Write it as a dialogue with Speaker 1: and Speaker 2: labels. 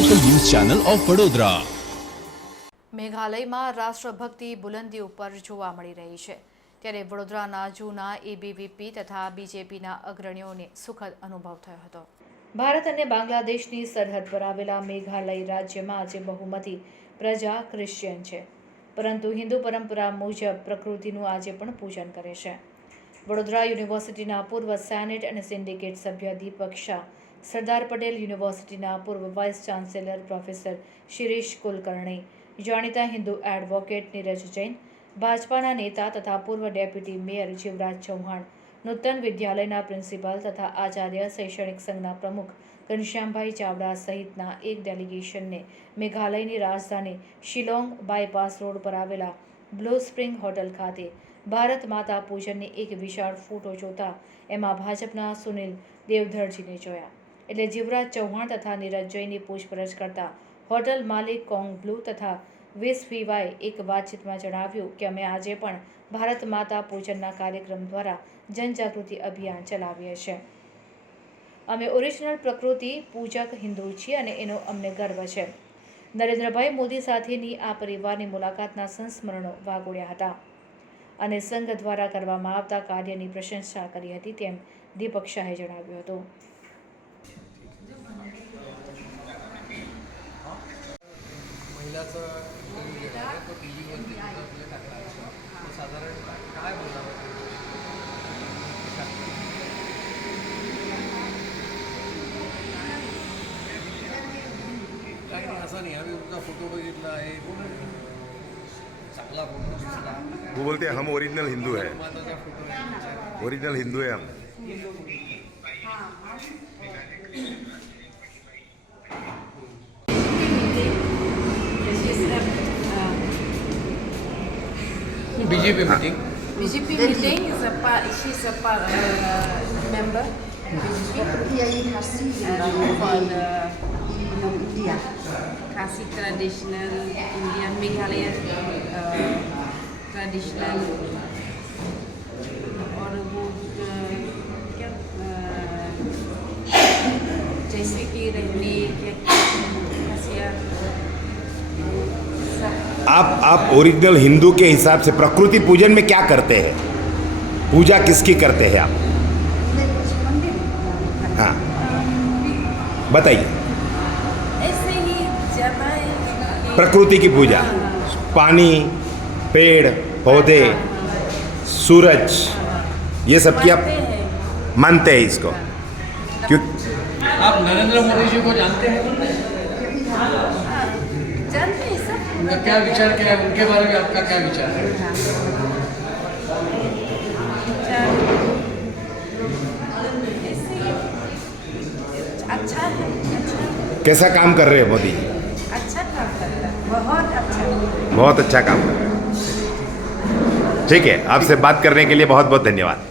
Speaker 1: Channel of Vadodara
Speaker 2: મેઘાલયમાં રાષ્ટ્રભક્તિ બુલંદી ઉપર જોવા મળી રહી છે. ત્યારે વડોદરાના જૂના એબીવીપી તથા બીજેપીના અગ્રણીઓને સુખદ અનુભવ થયો હતો. ભારત અને બાંગ્લાદેશની સરહદ પર આવેલા મેઘાલય રાજ્યમાં આજે બહુમતી પ્રજા ક્રિશ્ચિયન છે. પરંતુ હિન્દુ પરંપરા મુજબ પ્રકૃતિનું આજે પણ પૂજન કરે છે. વડોદરા યુનિવર્સિટીના પૂર્વ સેનેટ અને સિન્ડિકેટ સભ્ય દીપક શાહ સરદાર પટેલ યુનિવર્સિટીના પૂર્વ vice chancellor professor Shirish Kulkarni જાણીતા હિન્દુ એડવોકેટ નીરજ જૈન, ભાજપાના નેતા તથા પૂર્વ ડેપ્યુટી મેયર જીવરાજ ચૌહાણ, નૂતન વિદ્યાલયના પ્રિન્સિપાલ તથા આચાર્ય શૈક્ષણિક સંઘના પ્રમુખ ઘનશ્યામભાઈ ચાવડા સહિતના એક ડેલિગેશનને મેઘાલયની રાજધાની શિલોંગ બાયપાસ રોડ પર આવેલા બ્લુ સ્પ્રિંગ હોટલ ખાતે ભારત માતા પૂજનની એક વિશાળ ફોટો જોતા એમાં ભાજપના સુનિલ દેવધરજીને જોયા. એટલે જીવરાજ ચૌહાણ તથા નીરજ જૈનની પૂછપરછ કરતા હોટલ માલિક કોંગ બ્લુ તથા વિસ વીવાય એક વાતચીતમાં જણાવ્યું કે અમે આજે પણ ભારત માતા પૂજનના કાર્યક્રમ દ્વારા જનજાગૃતિ અભિયાન ચલાવીએ છીએ. અમે ઓરિજિનલ પ્રકૃતિ પૂજક હિન્દુ છીએ અને એનો અમને ગર્વ છે. નરેન્દ્રભાઈ મોદી સાથેની આ પરિવારની મુલાકાતના સંસ્મરણો વાગોડ્યા હતા અને સંઘ દ્વારા કરવામાં આવતા કાર્યની પ્રશંસા કરી હતી તેમ દીપક શાહે જણાવ્યું હતું.
Speaker 3: आहे तो टी व्हीवरती टाकला तर साधारण काय बोलावं? काही नाही असं नाही आम्ही तुमचा फोटो बघितला आहे. चांगला फोटो दिसला
Speaker 4: वो बोलते हैं हम ओरिजिनल हिंदू है.
Speaker 3: माताचा फोटो आहे.
Speaker 4: ओरिजिनल हिंदू है हम.
Speaker 3: BJP meeting.
Speaker 5: BJP meeting is a part, she's a part, uh, member. BJP. And for the India. Kasi traditional Indian Meghalaya uh, traditional or uh,
Speaker 4: आप आप ओरिजिनल हिंदू के हिसाब से प्रकृति पूजन में क्या करते हैं? पूजा किसकी करते हैं आप? हाँ। बताइए। प्रकृति की पूजा। पानी, पेड़, पौधे, सूरज, ये सब की आप
Speaker 5: मानते हैं
Speaker 4: इसको? क्यों?
Speaker 3: आप नरेंद्र मोदी जी को जानते हैं? उनका क्या विचार क्या है? उनके बारे में आपका क्या विचार
Speaker 5: है? अच्छा है अच्छा।
Speaker 4: कैसा काम कर रहे हैं मोदी जी?
Speaker 5: अच्छा काम करता है बहुत अच्छा।
Speaker 4: बहुत अच्छा काम कर रहे हैं। ठीक है आपसे बात करने के लिए बहुत बहुत धन्यवाद।